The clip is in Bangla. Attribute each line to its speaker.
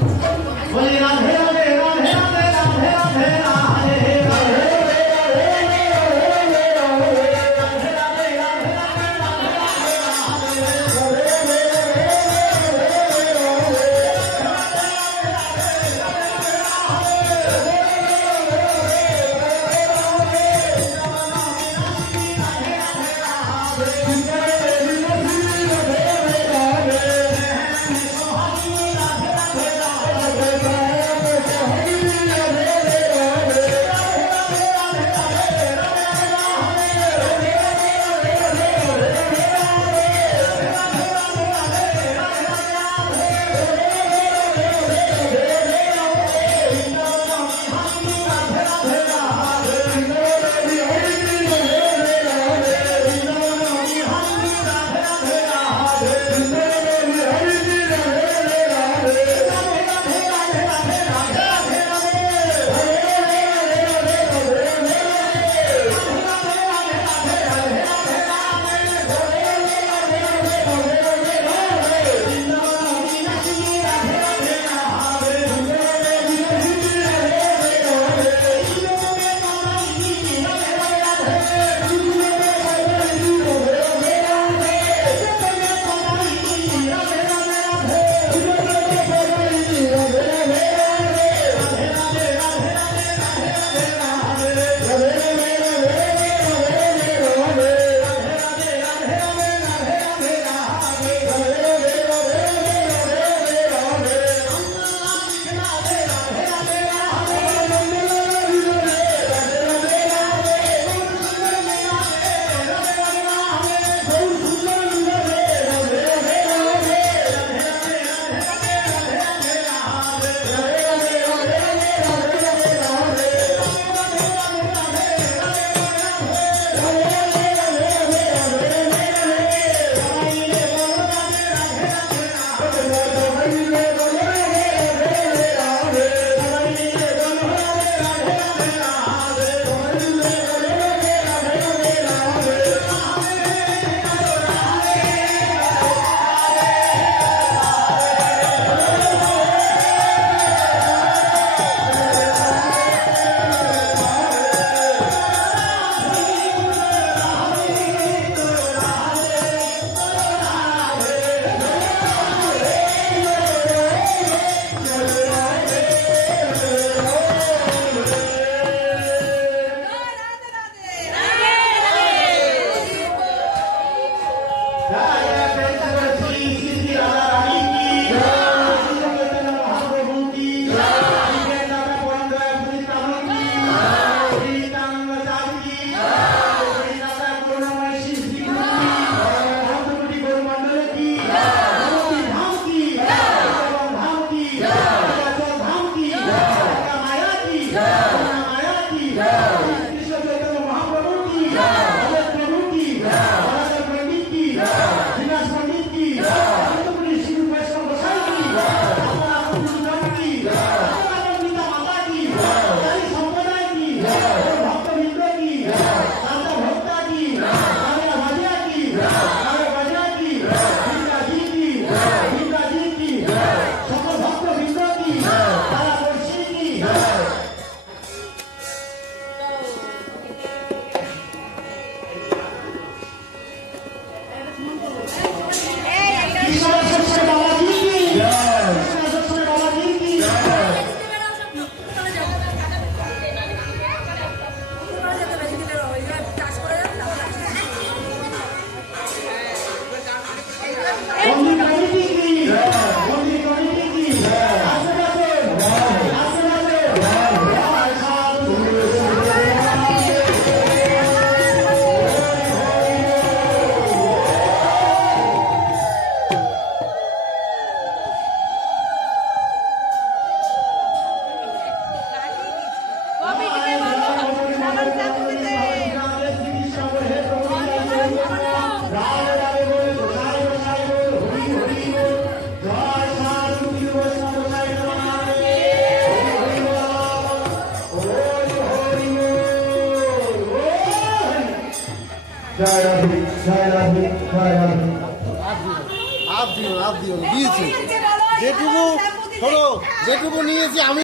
Speaker 1: こんにち。महाप्रभु की
Speaker 2: জয় রাধে জয় রাধে জয় রাধে
Speaker 3: আপ দিও আপ দিও দিয়েছি যেটুকু শোনো যেটুকু নিয়েছি আমি